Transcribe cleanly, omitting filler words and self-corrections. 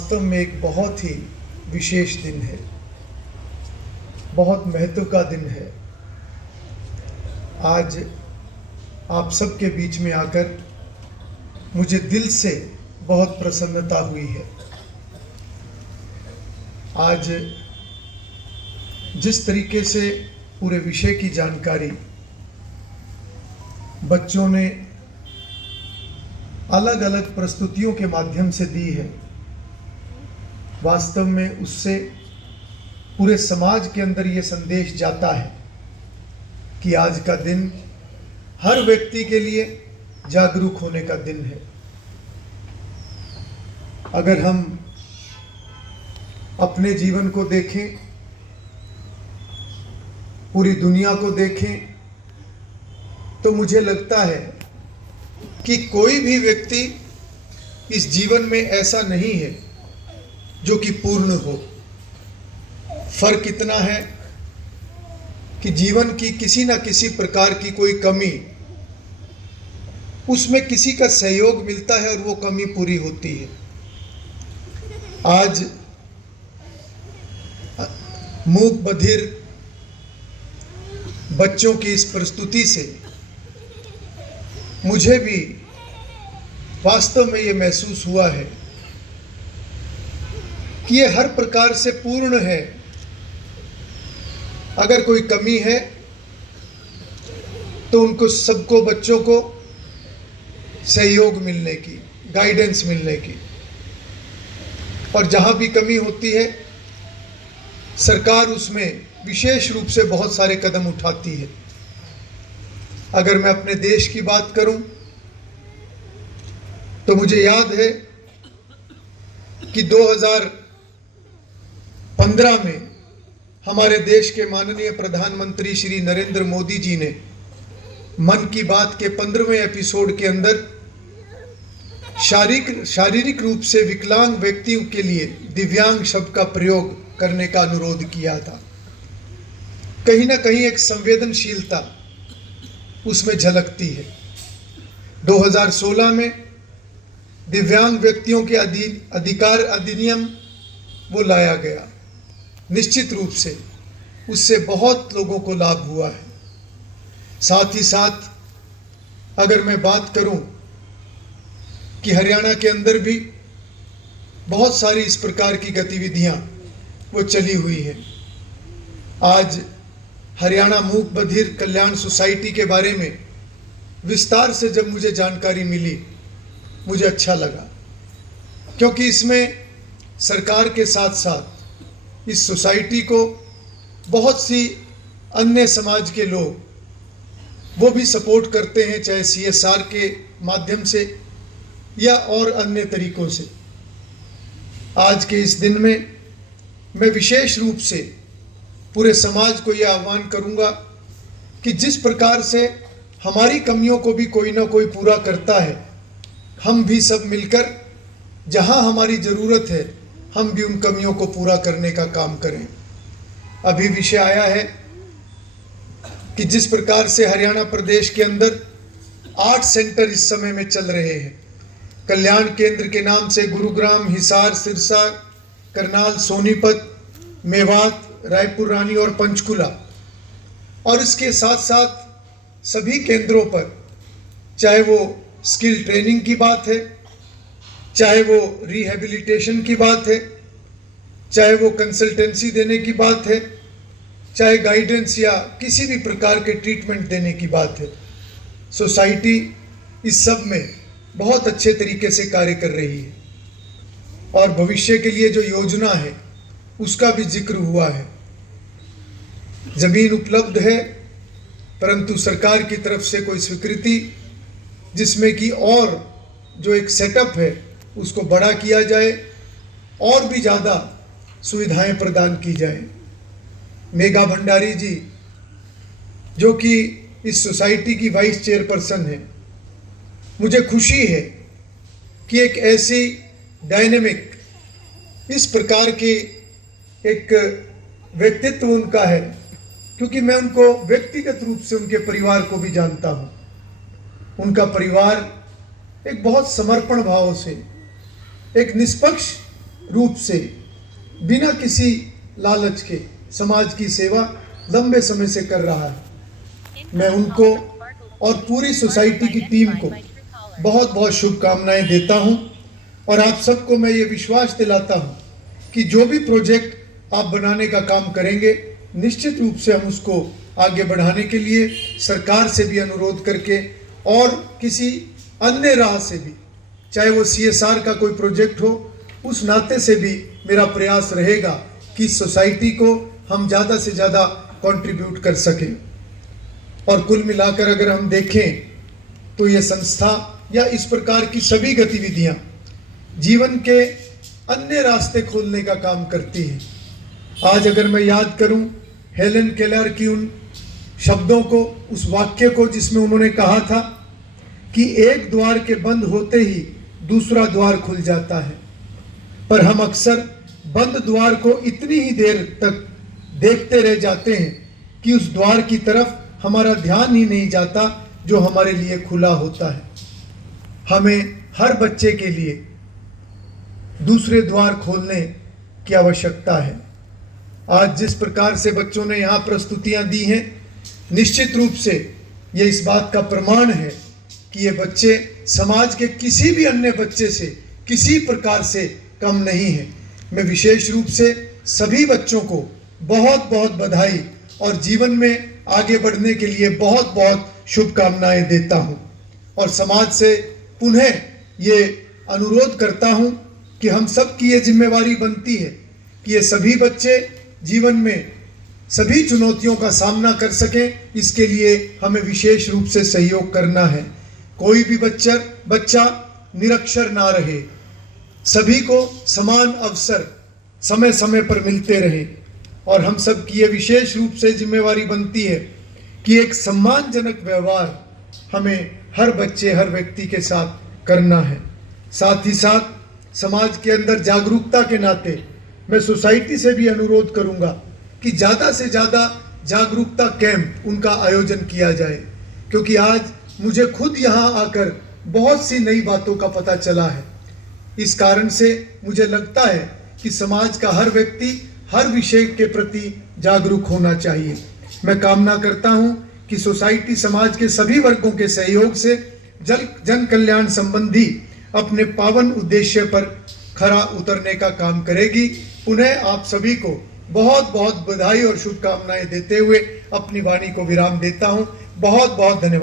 वास्तव में एक बहुत ही विशेष दिन है, बहुत महत्व का दिन है। आज आप सबके बीच में आकर मुझे दिल से बहुत प्रसन्नता हुई है। आज जिस तरीके से पूरे विषय की जानकारी बच्चों ने अलग अलग प्रस्तुतियों के माध्यम से दी है, वास्तव में उससे पूरे समाज के अंदर ये संदेश जाता है कि आज का दिन हर व्यक्ति के लिए जागरूक होने का दिन है। अगर हम अपने जीवन को देखें, पूरी दुनिया को देखें, तो मुझे लगता है कि कोई भी व्यक्ति इस जीवन में ऐसा नहीं है जो कि पूर्ण हो। फर्क इतना है कि जीवन की किसी न किसी प्रकार की कोई कमी, उसमें किसी का सहयोग मिलता है और वो कमी पूरी होती है। आज मूक बधिर बच्चों की इस प्रस्तुति से मुझे भी वास्तव में ये महसूस हुआ है कि ये हर प्रकार से पूर्ण है। अगर कोई कमी है तो उनको सबको, बच्चों को सहयोग मिलने की, गाइडेंस मिलने की, और जहां भी कमी होती है सरकार उसमें विशेष रूप से बहुत सारे कदम उठाती है। अगर मैं अपने देश की बात करूं तो मुझे याद है कि 2015 में हमारे देश के माननीय प्रधानमंत्री श्री नरेंद्र मोदी जी ने मन की बात के 15वें एपिसोड के अंदर शारीरिक रूप से विकलांग व्यक्तियों के लिए दिव्यांग शब्द का प्रयोग करने का अनुरोध किया था। कहीं ना कहीं एक संवेदनशीलता उसमें झलकती है। 2016 में दिव्यांग व्यक्तियों के अधिकार अधिनियम वो लाया गया। निश्चित रूप से उससे बहुत लोगों को लाभ हुआ है। साथ ही साथ अगर मैं बात करूं कि हरियाणा के अंदर भी बहुत सारी इस प्रकार की गतिविधियां वो चली हुई हैं। आज हरियाणा मूक बधिर कल्याण सोसाइटी के बारे में विस्तार से जब मुझे जानकारी मिली, मुझे अच्छा लगा, क्योंकि इसमें सरकार के साथ साथ इस सोसाइटी को बहुत सी अन्य समाज के लोग वो भी सपोर्ट करते हैं, चाहे CSR के माध्यम से या और अन्य तरीकों से। आज के इस दिन में मैं विशेष रूप से पूरे समाज को यह आह्वान करूंगा कि जिस प्रकार से हमारी कमियों को भी कोई ना कोई पूरा करता है, हम भी सब मिलकर जहां हमारी ज़रूरत है हम भी उन कमियों को पूरा करने का काम करें। अभी विषय आया है कि जिस प्रकार से हरियाणा प्रदेश के अंदर 8 सेंटर इस समय में चल रहे हैं। कल्याण केंद्र के नाम से गुरुग्राम, हिसार, सिरसा, करनाल, सोनीपत, मेवात, रायपुर रानी और पंचकुला, और इसके साथ साथ सभी केंद्रों पर, चाहे वो स्किल ट्रेनिंग की बात है, चाहे वो रिहेबिलिटेशन की बात है, चाहे वो कंसल्टेंसी देने की बात है, चाहे गाइडेंस या किसी भी प्रकार के ट्रीटमेंट देने की बात है, सोसाइटी इस सब में बहुत अच्छे तरीके से कार्य कर रही है। और भविष्य के लिए जो योजना है उसका भी जिक्र हुआ है। जमीन उपलब्ध है, परंतु सरकार की तरफ से कोई स्वीकृति जिसमें कि और जो एक सेटअप है उसको बड़ा किया जाए और भी ज़्यादा सुविधाएं प्रदान की जाए। मेघा भंडारी जी जो कि इस सोसाइटी की वाइस चेयरपर्सन है, मुझे खुशी है कि एक ऐसी डायनेमिक, इस प्रकार की एक व्यक्तित्व उनका है, क्योंकि मैं उनको व्यक्तिगत रूप से उनके परिवार को भी जानता हूँ। उनका परिवार एक बहुत समर्पण भाव से, एक निष्पक्ष रूप से बिना किसी लालच के समाज की सेवा लंबे समय से कर रहा है। मैं उनको और पूरी सोसाइटी की टीम को बहुत बहुत शुभकामनाएं देता हूं और आप सबको मैं ये विश्वास दिलाता हूं कि जो भी प्रोजेक्ट आप बनाने का काम करेंगे, निश्चित रूप से हम उसको आगे बढ़ाने के लिए सरकार से भी अनुरोध करके और किसी अन्य राह से भी, चाहे वो CSR का कोई प्रोजेक्ट हो, उस नाते से भी मेरा प्रयास रहेगा कि सोसाइटी को हम ज़्यादा से ज़्यादा कंट्रीब्यूट कर सकें। और कुल मिलाकर अगर हम देखें तो ये संस्था या इस प्रकार की सभी गतिविधियां जीवन के अन्य रास्ते खोलने का काम करती हैं। आज अगर मैं याद करूं हेलेन केलर की उन शब्दों को, उस वाक्य को जिसमें उन्होंने कहा था कि एक द्वार के बंद होते ही दूसरा द्वार खुल जाता है, पर हम अक्सर बंद द्वार को इतनी ही देर तक देखते रह जाते हैं कि उस द्वार की तरफ हमारा ध्यान ही नहीं जाता जो हमारे लिए खुला होता है। हमें हर बच्चे के लिए दूसरे द्वार खोलने की आवश्यकता है। आज जिस प्रकार से बच्चों ने यहाँ प्रस्तुतियाँ दी हैं, निश्चित रूप से ये इस बात का प्रमाण है कि ये बच्चे समाज के किसी भी अन्य बच्चे से किसी प्रकार से कम नहीं हैं। मैं विशेष रूप से सभी बच्चों को बहुत बहुत बधाई और जीवन में आगे बढ़ने के लिए बहुत बहुत शुभकामनाएं देता हूं और समाज से पुनः ये अनुरोध करता हूं कि हम सब की ये जिम्मेवारी बनती है कि ये सभी बच्चे जीवन में सभी चुनौतियों का सामना कर सकें। इसके लिए हमें विशेष रूप से सहयोग करना है। कोई भी बच्चा निरक्षर ना रहे, सभी को समान अवसर समय समय पर मिलते रहे और हम सब की ये विशेष रूप से जिम्मेवारी बनती है कि एक सम्मानजनक व्यवहार हमें हर बच्चे, हर व्यक्ति के साथ करना है। साथ ही साथ समाज के अंदर जागरूकता के नाते मैं सोसाइटी से भी अनुरोध करूंगा कि ज़्यादा से ज़्यादा जागरूकता कैंप उनका आयोजन किया जाए, क्योंकि आज मुझे खुद यहाँ आकर बहुत सी नई बातों का पता चला है। इस कारण से मुझे लगता है कि समाज का हर व्यक्ति हर विषय के प्रति जागरूक होना चाहिए। मैं कामना करता हूं कि सोसाइटी समाज के सभी वर्गों के सहयोग से जन कल्याण संबंधी अपने पावन उद्देश्य पर खरा उतरने का काम करेगी। पुनः आप सभी को बहुत बहुत बधाई और शुभकामनाएं देते हुए अपनी वाणी को विराम देता हूं। बहुत बहुत धन्यवाद।